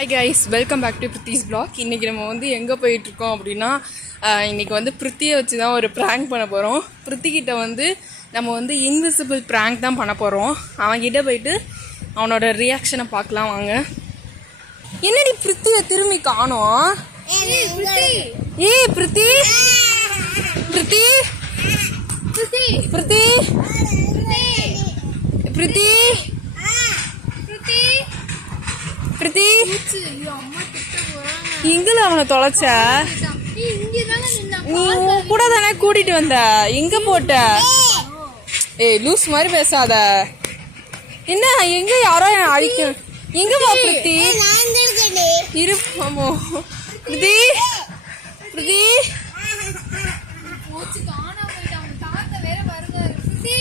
Hi guys, welcome back to Preethi's blog. இன்றைக்கி நம்ம வந்து எங்கே போயிட்டுருக்கோம் அப்படின்னா, இன்றைக்கி வந்து பிரித்தியை வச்சு தான் ஒரு ப்ராங்க் பண்ண போகிறோம். பிரித்திக்கிட்ட வந்து நம்ம வந்து இன்விசிபிள் ப்ராங்க் தான் பண்ண போகிறோம். அவன்கிட்ட போயிட்டு அவனோட ரியாக்ஷனை பார்க்கலாம் வாங்க. என்னடி பிரித்தியை திரும்பி காணோம்? ஏய் பிரித்தி, பிரித்தி, பிரித்தி, பிரித்தி, பிரித்தி, எங்கல அவனை தொலைச்ச? நீ கூட தானே கூட்டிட்டு வந்த, எங்க போட்ட? ஏய் லூஸ் மாதிரி பேசாத. என்ன எங்க யாரோ அழிக்க? எங்க போ பிரித்தி? இருப்போமோ பிரித்தி, பிரித்தி,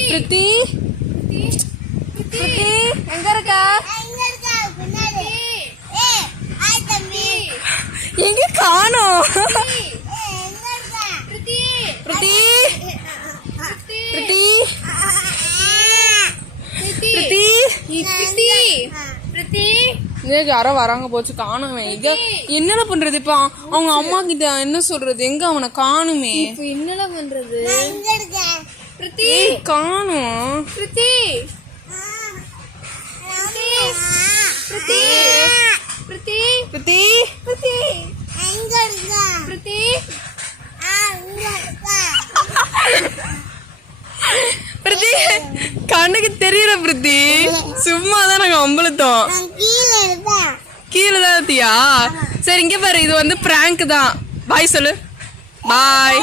பிரித்தி, பிரித்தி எங்க இருக்கா? எங்க காணோம்? யாரோ வராங்க போச்சு, காணுமே. என்னல பண்றது இப்ப? அவங்க அம்மா கிட்ட என்ன சொல்றது? எங்க அவனை காணுமே. என்னல பண்றது? காணும். கண்ணுக்கு தெரியல பிரித்தி, சும்மாதான் நாங்க அம்பளத்தோம். கீழே தான் இருத்தியா? சரி இங்க பாரு, இது வந்து பிராங்க் தான். பாய் சொல்லு. பாய்.